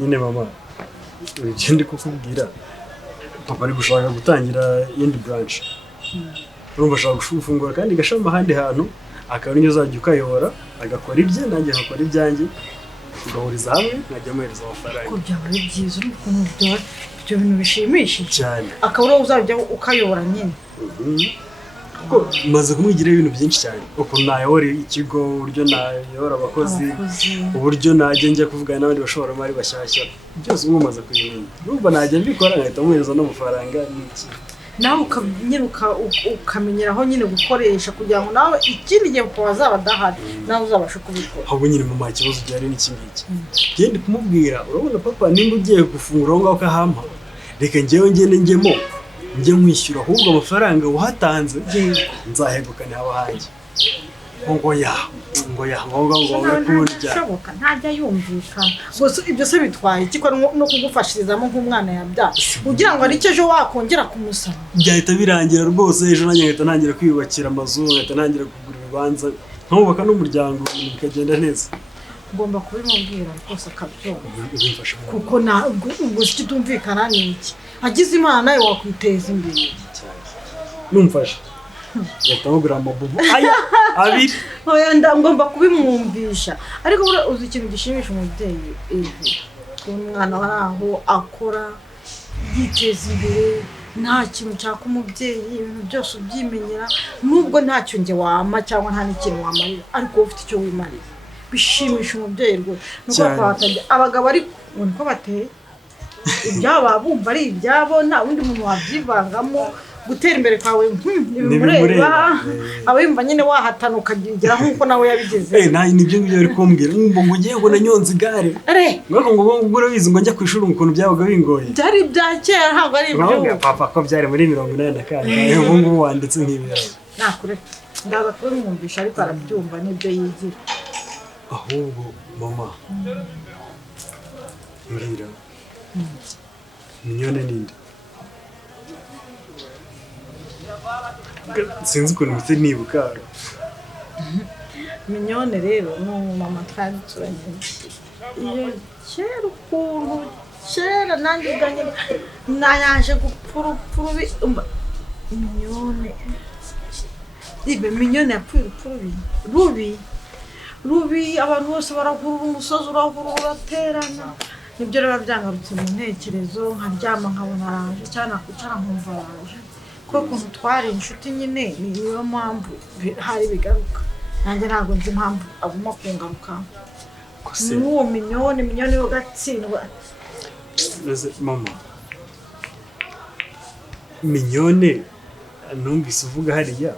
nyine mama urugendo kukubwira papa ari gushaka gutangira indi branch urumva ashaka gufungura kandi gashama ahandi hantu akaba niyo uzajya ukayobora agakora ibye nanjye nkakora ibyanjye tugahuriza hamwe nkajya amuhereza amafaranga ko byaba ari byiza ukuntu ibyo bintu bishimishije cyane akaba uri uzajya ukayobora nyine kuko maze kumwigira ibintu byinshi cyane ukuntu nayobora ikigo uburyo nayobora abakozi uburyo najya njya kuvugana n'abandi bashoboramari bashyashya byose mumaze kubimenya numva najya mbikora nkahita muhereza n'amafaranga n'iki nawe ukamenyeraho nyine gukoresha kugira ngo nawe ikindi gihe kuba azaba adahari nawe uzabasha kubikora ahubwo nyine mama ikibazo gihari n'iki ngiki ngende kumubwira urabona papa nimba ugiye gufungura aho ngaho ukahampa reka njyewe njyemo njye mwishyura ahubwo amafaranga wahatanze nzahegukane haba hanjye ngo kurya shoboka ntajya yumvikana gusa ibyo se bitwaye ikiko no kugufashirizamo nk'umwana yabyara ugira ngo ari cyo ejo wakongera kumusaba byahita birangira rwose ejo nanjye ngahita ntangira kwiyubakira amazu ngahita ntangira kugura ibibanza nkubaka n'umuryango bikagenda neza ngomba kubimubwira rwose akabyumva kuko ubwo se kitumvikana ni iki agize Imana nawe wakwiteza imbere numfasha yatamugura amabubu aya abiri oya ngomba kubimwumvisha ariko uzi ikintu gishimisha umubyeyi umwana waraho akora yiteza imbere nta kintu cyaka umubyeyi ibintu byose ubyimenyera nubwo ntacyo nge wama cyangwa nta n'ikintu wamarira ariko ufite icyo wimarira bishimisha umubyeyi rwose nuko kwatajya abagabo ariko niko bateye ibyaba bumva ari ibyabo nta wundi muntu wabyivangamo gutera imbere kwawe ntibimureba aba yumva nyine wahatana ukagera nk'uko nawe yabigeze nibyo ngibyo bari kumbwira ngo ngiye ngo nanyonze igare ngo urabizi ngo njya ku ishuri ukuntu byabaga bingoye byari ibya kera ntabwo ari ibyo papa ko byari muri 1994 ubu ngubu wanditse nk'ibiro nakure ndaza kubimwumvisha ariko arabyumva n'ibyo yigira ahubwo mama mbwira minyone ninde sinzi ukuntu mfite nibuka minyone rero mama twari turanye iyo kera ukuntu kera nanjye ubwanjye nayaje gupfurupfuru minyone yapfuye rubi abantu bose barahurura umusozi urahurura uraterana nibyo rero byangarutse mu ntekerezo nkaryama nkabona araje cyane nakwicara nkumva araje ko ukuntu twari inshuti nyine niyo mpamvu hari bigaruka nanjye ntabwo nzi impamvu aguma kungaruka n'uwo minyone yo gatsindwa mama minyone numvise uvuga hariya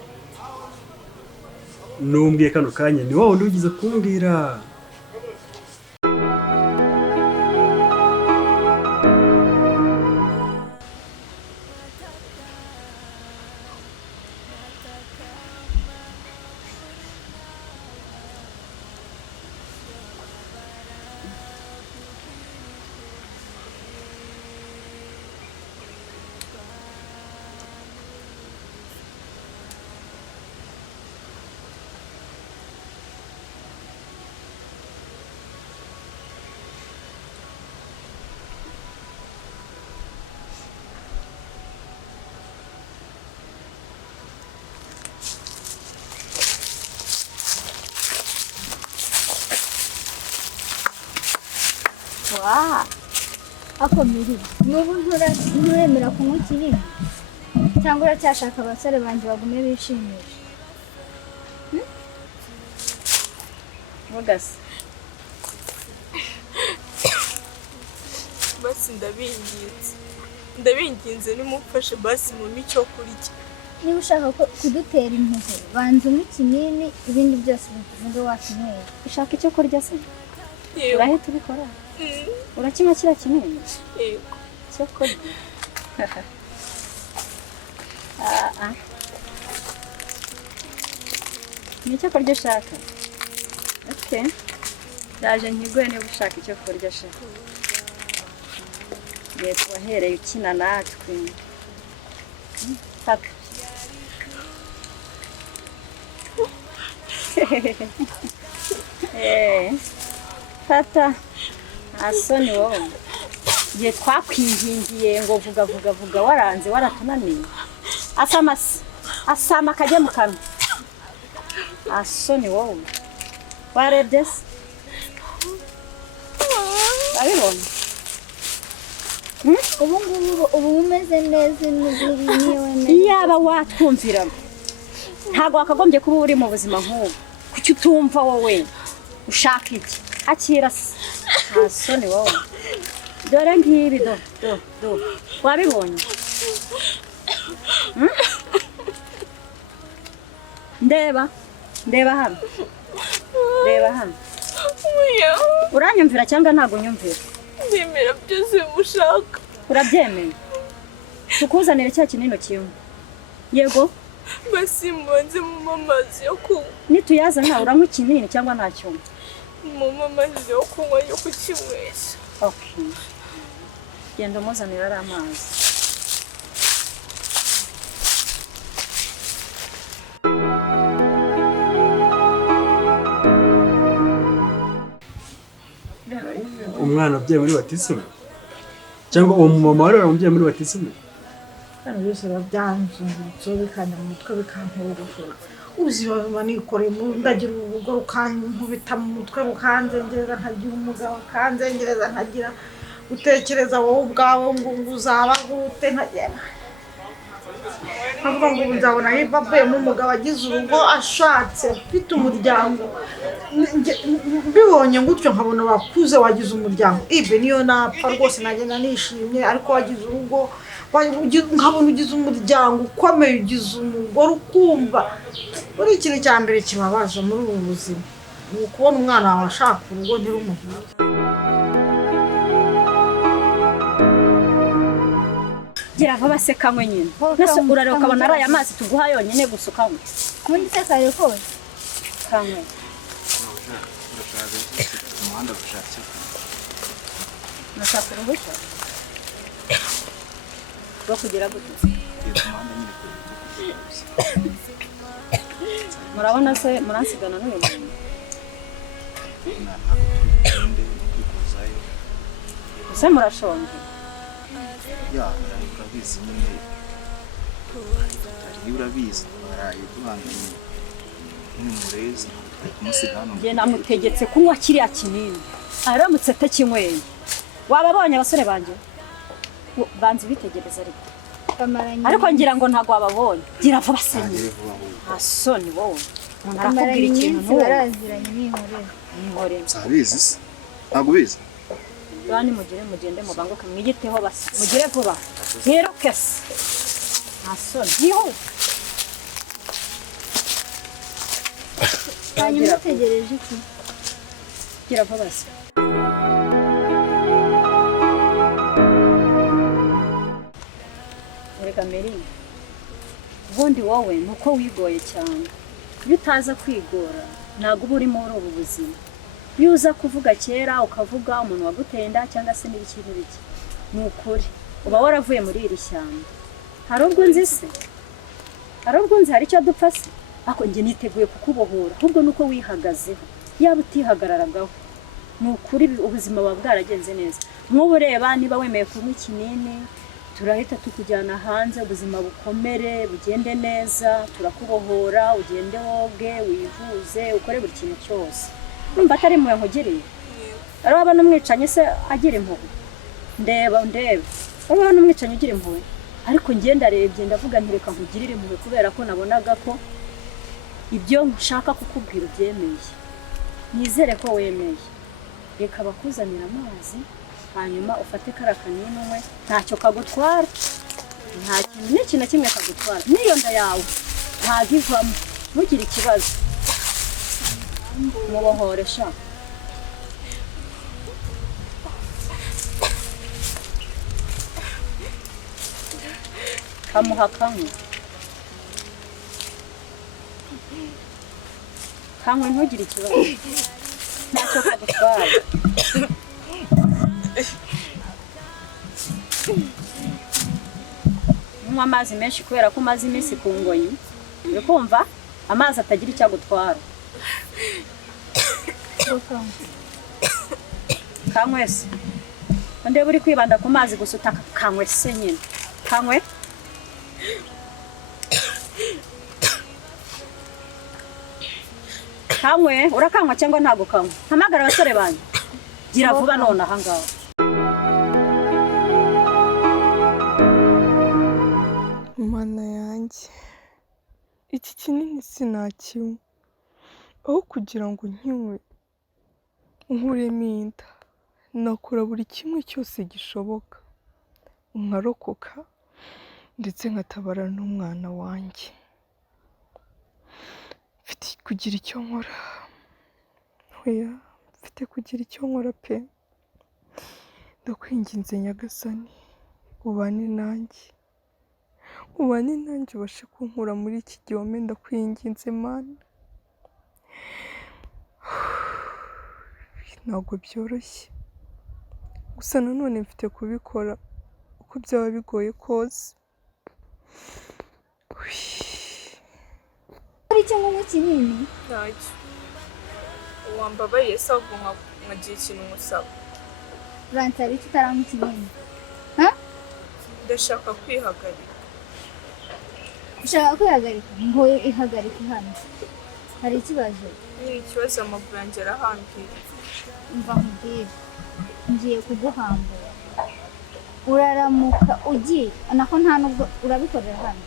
numbwiye kano kanya ni wowe ugize kumbwira ako muri n'ubu nturemera kunywa ikinini cyangwa uracyashaka abasore banjye bagume bishimisha Mukoze basi ndabinginze nimufashe basi mu mico kurya niba ushaka kudutera impuhwe banza unywe ikinini ibindi byose bivuze wakinywera ushaka icyo kurya se urahita ubikora urakinywa kiriya kinini yego cyo kurya ni icyo kurya ushaka okay ndaje nkiguhe niba ushaka icyo kurya shaka yego wahereye ukina natwe fata fata asoni wowe igihe twakwihingiye ngo vuga waranze waratunaniye asama akajya mu kanwa asoni wowe warebye se abibona ubu umeze neza yaba watwumvira ntabwo wakagombye kuba uri mu buzima nk'ubu kuki utumva wowe ushaka iki akira se asoni wowe dore ngibi do wabibonye ndeba hano uranyumvira cyangwa ntabwo unyumvira ndemera byose mushaka urabyemeye tukuzanire cya kinini kimwe yego basi mbanze mu amazi yo kunywa nituyazana uranywa ikinini cyangwa nta cyuma mu amazi yo kunywa yo kukinywesha okay genda umuzanire ari amazi umwana abyaye muri batisime cyangwa uwo mumama wari umubyeyi muri batisime hano byose babyanzungurutse bikanya mu mutwe bikankorofora ubuzima nikoreye ndagira urugo rukankubita mu mutwe rukanzengereza nkagira umugabo kanzengereza nkagira gutekereza wowe ubwawe ngo uzaba gute nkagenda nkavuga ngo nzabona niba avuyemo umugabo agize urugo ashatse ufite umuryango mbibonye gutyo nkabona bakuze wagize umuryango ibe niyo napfa rwose nagenda nishimye ariko wagize urugo nkabona ugize umuryango ukomeye ugize umugore ukumva buri ikintu cya mbere kibabaje muri ubu buzima ni ukubona umwana wawe ashaka urugo ntirumuhire gira vuba se kanywe nyine nase urareba ukabona ari aya mazi tuguha yonyine gusukanywe ubundi se kare kose kanywe umuhanda gushakira nashaka uruhushya rwo kugera gute murabona se muransigana n'uyu muntu ese murashonje urabizi nyine hari urabizi baraye duhanganye n'umurezi kumusiga hano njye namutegetse kunywa kiriya kinini aramutse atakinyweye wababonye abasore banjye banze bitegereza ariko ngira ngo ntago wababonye gira vuba se nyine asoni wowe umuntu arakubwira ikintu n'uwo baraziranye n'inkorera sabizi se ntabwo ubizi bani mugende mubanguke mwigiteho basi mugire vuba mwiruke se asoni niho hanyuma utegereje iki gira vuba se Meri ubundi wowe nuko wigoye cyane iyo utaza kwigora ntabwo uba uri muri ubu buzima iyo uza kuvuga kera ukavuga umuntu wagutenda cyangwa se n'ibiki ni ukuri uba waravuye muri iri shyamba hari ubwo nzi se hari icyo dupfa se ako njye niteguye kukubohora ahubwo nuko wihagazeho yaba utihagararagaho ni ukuri ubuzima buba bwaragenze neza nk'ubu ureba niba wemeye kunywa ikinini turahita tukujyana hanze ubuzima bukomere bugende neza turakubohora ugende woge wivuze ukore buri kintu cyose numva atari impuhwe nkugiriye araba n'umwicanyi se agira impuhwe ndeba araba n'umwicanyi ugira impuhwe ariko njye ndarebye ndavuga nti reka nkugirire impuhwe kubera ko nabonaga ko ibyo nshaka kukubwira ubyemeye nizere ko wemeye reka bakuzanira amazi hanyuma ufate karakanini umwe ntacyo kagutwara nta kintu n'ikintu kimwe kagutwara niyo nda yawe ntagivamo ntugire ikibazo mubohoresha kamuha kamwe ntugire ikibazo ntacyo kagutwara unywa amazi menshi kubera ko umaze iminsi ku ngoyi uri kumva amazi atagira icyo agutwara kanywe se ndebe uri kwibanda ku mazi gusa utakanywe se nyine kanywe kanywe urakanywa cyangwa ntago kanywe hamagara abasore banyu gira vuba none aha ngaho Mana yanjye iki kinini sinakiwe aho kugira ngo nkiwe nkuremo inda nakora buri kimwe cyose gishoboka nkarokoka ndetse nkatabara n'umwana wanjye mfite kugira icyo nkora oya mfite kugira icyo nkora pe ndakwinginze nyagasani ubane nanjye ubashe kunkura muri iki gihome ndakwinginze Mana ntabwo byoroshye gusa nanone mfite kubikora uko byaba bigoye kose Ari cyangwa mu kinini ntacyo wambabaye se ahubwo nkagira ikintu musaba Ransari tutaramu kinini ndashaka kwihagarika ushaka kwihagarika ngo ihagarike hano hari ikibazo ikibazo amaguru yanjye arahambira mva nkubwire ngiye kuguhambura uraramuka ugiye nako nta nubwo urabikorera hano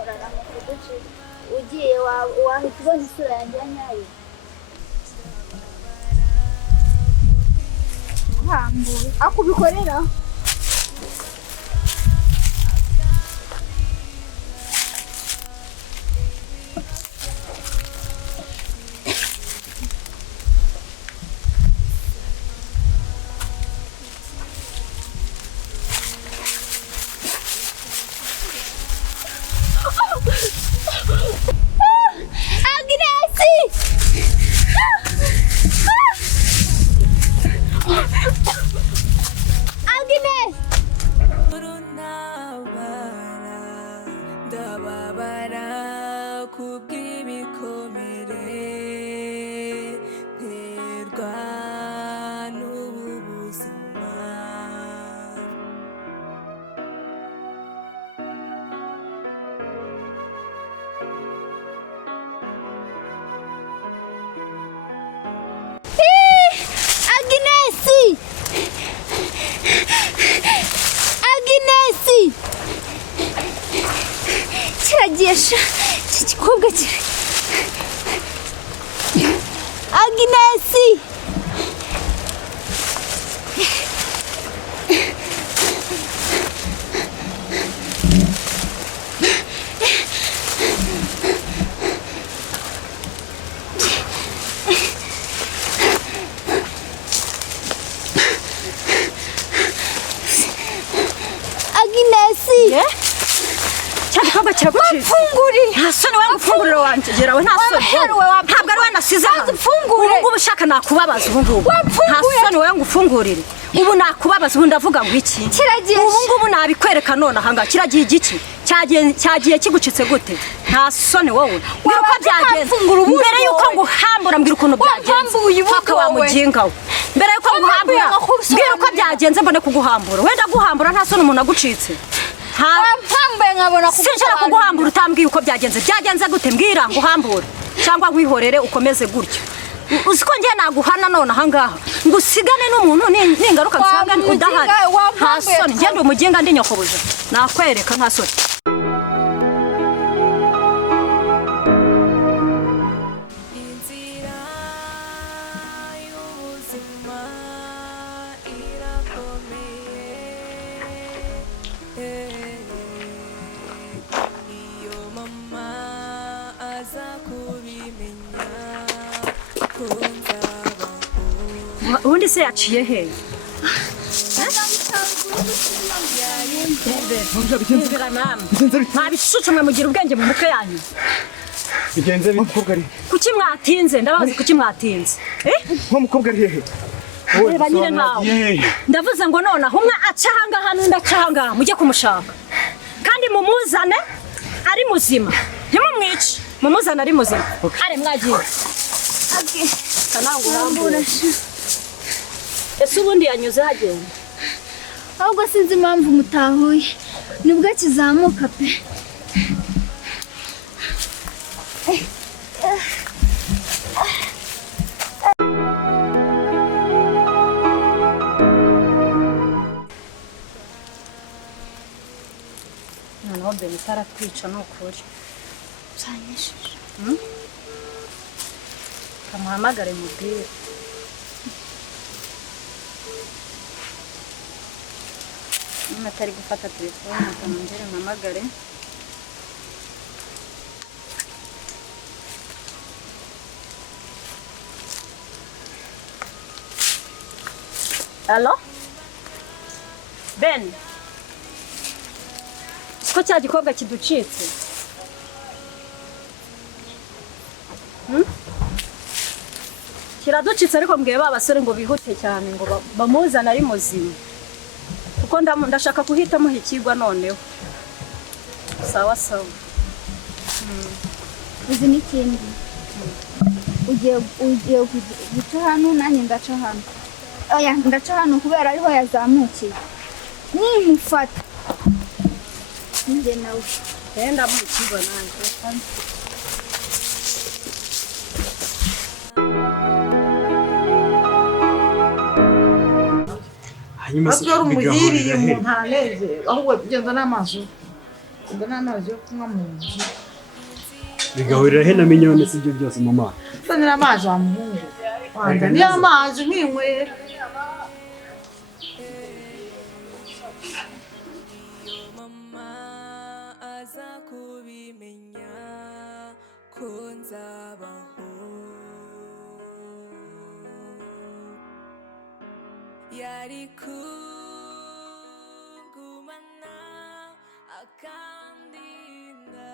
uraramuka ugiye wahita ubona isura yanjye ya nyayo hambura akubikorera kiragiye iki gikobwa kiri Agnesi Cyangwa kiragucitse Funguri ntasoni wangufungurira wanje gerawe ntasoni ntabwo ari wanasize fungure ubu ushaka nakubabaza ubu ntasoni wangufungurire ubu nakubabaza ubu ndavuga ngo iki ubu nabikwereka none ahanga kiragiye igiki cyagiye kigucitse gute ntasoni wowe mbira uko byagenze mbere yuko nguhambura mbira ukuntu byagenze paka wamuginga we mbere yuko nguhambura mbira uko byagenze mbone kuguhambura wenda guhambura ntasoni umuntu agucitse Mpambaye nkabona sinshaka kuguhambura utambwiye uko byagenze gute mbwira nguhambura cyangwa wihorere ukomeze gutyo uziko ngiye naguhana none ahangaha ngo usigane n'umuntu ningaruka nsanga udahari ntasoni ngende umuginga ndi nyokobuja nakwereka ntasoni ubundi se yaciye he ntabishucumwe mugira ubwenge mu mutwe yanyu bigenze mukobwa ari kuki mwatinze ndabazi kuki mwatinze mukobwa ari hehe reba nyine nawe ndavuze ngo none umwe acahangaha n'undi acahangaha mujye kumushaka kandi mumuzane ari muzima ntimumwice mumuzane ari muzima are mwagiye kanangu urambura ese ubundi yanyuze hagenda ahubwo sinzi impamvu mutahuye nibwo kizamuka pe noneho Benita aratwica ni ukuri byanyishije kamuhamagare mubwire niba atari gufata telefone akamwongere mpamagare Allo? Ben? Siko cya gikobwa kiducitse? Kiraducitse ariko mbwiye babasore ngo bihute cyane ngo bamuzana ari muzima. Kuko ndashaka kuhita muhikirwa noneho. Sawa sawa. uzi n'ikindi ugiye guca hano nanjye ndaca hano oya ndaca hano kubera ariho yazamukiye nimufata njye nawe Yenda muhikirwa nanjye. hanyuma se Atwara umuhiriye bigahurira he? umuntu aranezerwa ahubwo kugenda n'amazi yo kunywa mu nzu Bigahurira he na minyone si byo byose mama? Sanira amazi wa muhungu wanda niyo amazi nkinywera yari kugumana akandinda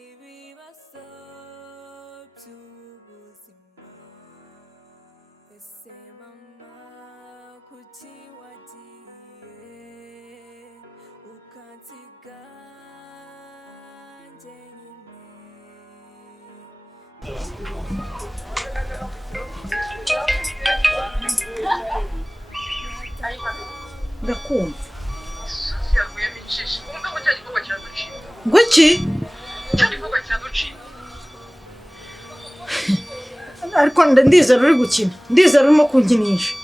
ibibazo by'ubuzima ese mama kuki wagiye ukansiga njyenyine ndakumva Guki? Ariko ndizera uri gukina ndizera urimo kunkinisha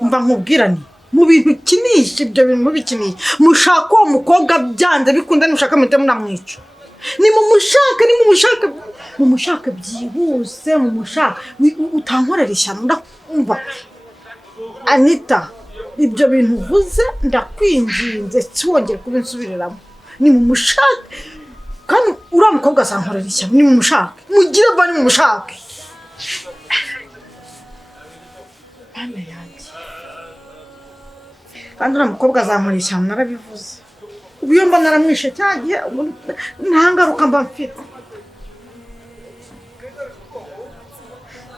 mba nkubwirane mu bintu kinisha ibyo bintu mubikinisha mushaka uwo mukobwa byanze bikunda mushaka muhite munamwica mumushaka byihuse mumushaka utankorera ishyano ndakumva Anita ibyo bintu uvuze ndakwinginze siwongere kubinsubiramo ni mumushaka kandi uriya mukobwa azankorera ishyano ni mumushake mugire bani mumushake Mana yanjye kandi uriya mukobwa azankorera ishyano narabivuze ubu iyo mba naramwishe cyagiye nta ngaruka mba mfite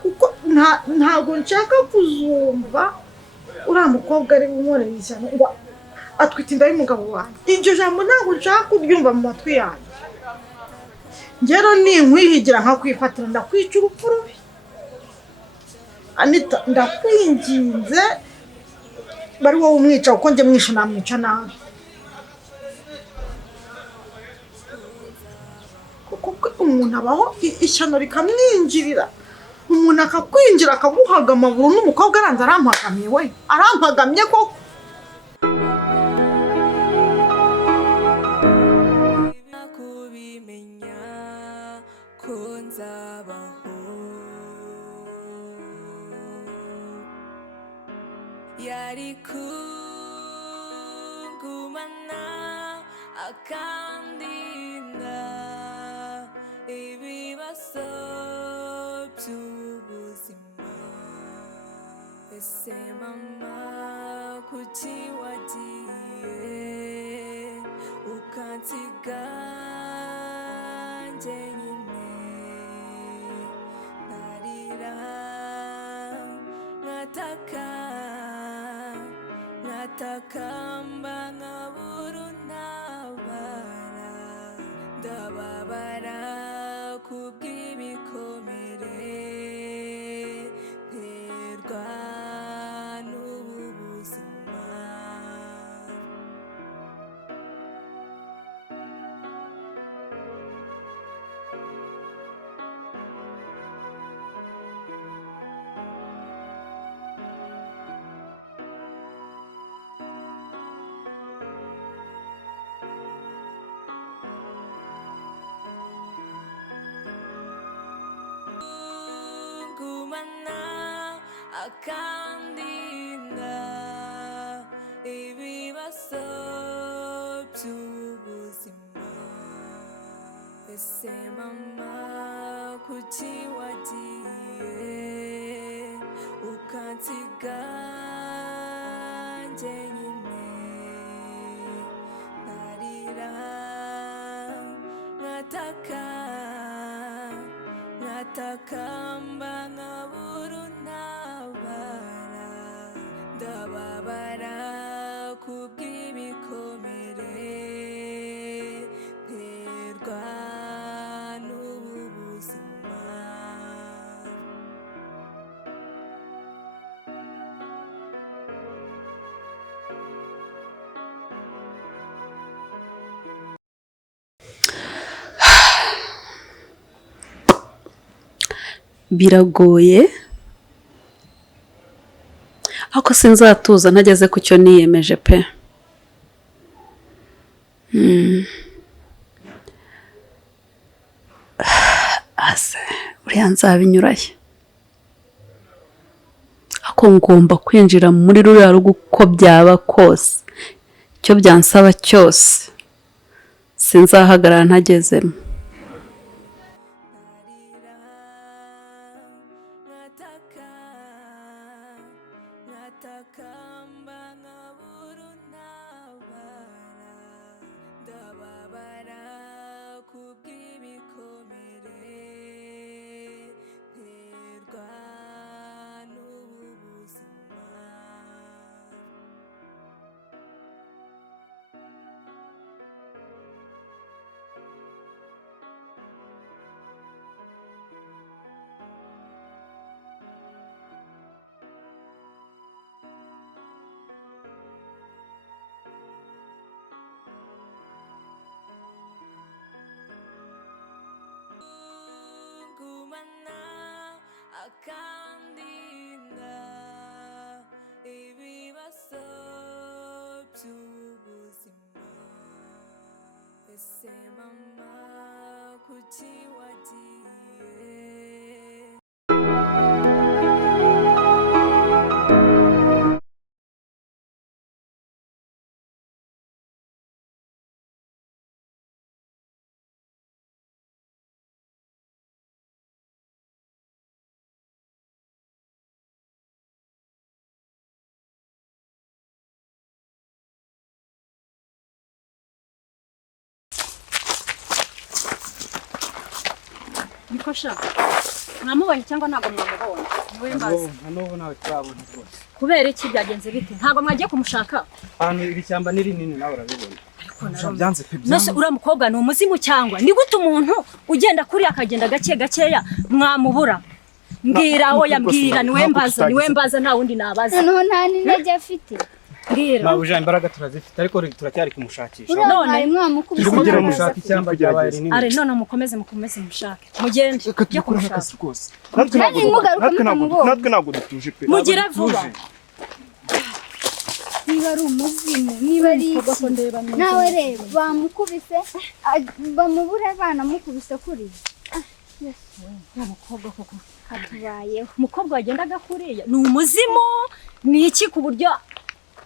kuko ntabwo nshaka kuzumva uriya mukobwa ari bunkorera ishyano ngo atwite inda y'umugabo wanjye iryo jambo ntabwo nshaka kuryumva mu matwi yanjye ngero ninkwihigira nka kwifatira ndakwica urupfu rubi Anita ndakwinginze bari wowe umwica kuko njye mwishe namwica nabi kuko umuntu abaho ishyano rikamwinjirira umuntu akakwinjira akaguhaga amaguru n'umukobwa aranze arampagamye we arampagamye koko kubimenya ko nzabaho yari kugumana akandinda ibibazo by'ubuzima ese mama kuki wagiye ukansiga njyenyine narira ngatakamba nkabura untabara ndababara kubw'ibi gumana akandinda ibibazo by'ubuzima. Ese mama kuki wagiye ukansiga njyenyine, ndarira ngatakamba nkabura untabara, ndababara kubw'ibikomere nterwa n'ubu buzima. Biragoye ariko sinzatuza ntageze ku cyo niyemeje pe. Ase uriya nzabinyuraye, ako ngomba kwinjira muri ruriya rugo uko byaba kose, icyo byansaba cyose sinzahagarara ntagezemo. Ngatakamba nkabura untabara, ndababara kubw'ibikomere nterwa n'ubu buzima. Gumana akandinda ibibazo by'ubuzima. Ese mama kuki wagiye. Nikosha mwamubonye cyangwa ntabwo mwamubonye? Niwe mbaza. N'ubu nawe turabona rwose. Kubera iki byagenze bite? Ntabwo mwagiye kumushaka? Ahantu iri shyamba ni rinini nawe urabibona. Byanze pe Nose uriya mukobwa ni umuzimu cyangwa ni gute umuntu ugenda kuri akagenda gake gakeya mwamubura? Mbwira wowe yambwira niwe mbaza nta wundi nabaza. Noneho nta n'intege afite. Mbwira. Mabuje imbaraga turazifite ariko turacyari kumushakisha. None mwamukubise kugira mushaka ishyamba ryabaye rinini. Are none mukomeze mushake. Mugende byo kumushaka. Natwe ntabwo dutuje pe. Mugira vuba. Niba ari umuzimu, niba ari iki, nawe reba bamukubise bamubure banamukubise kuri umukobwa koko hatubayeho. Umukobwa wagendaga kuriya ni umuzimu, ni iki ku buryo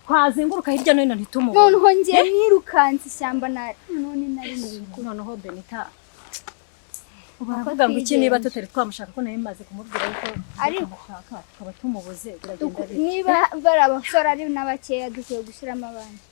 twazenguruka hirya no hino ntitumuwe. Noneho ngiye nirukanse ishyamba none nari niruka. Noneho Benita ubavuga ngo iki niba tutari twamushaka ko nawe maze kumubwira yuko ariko tukaba tumubuze biragenda bite? Niba bari abasore ari n'abakeya dukwiye gushyiramo abandi.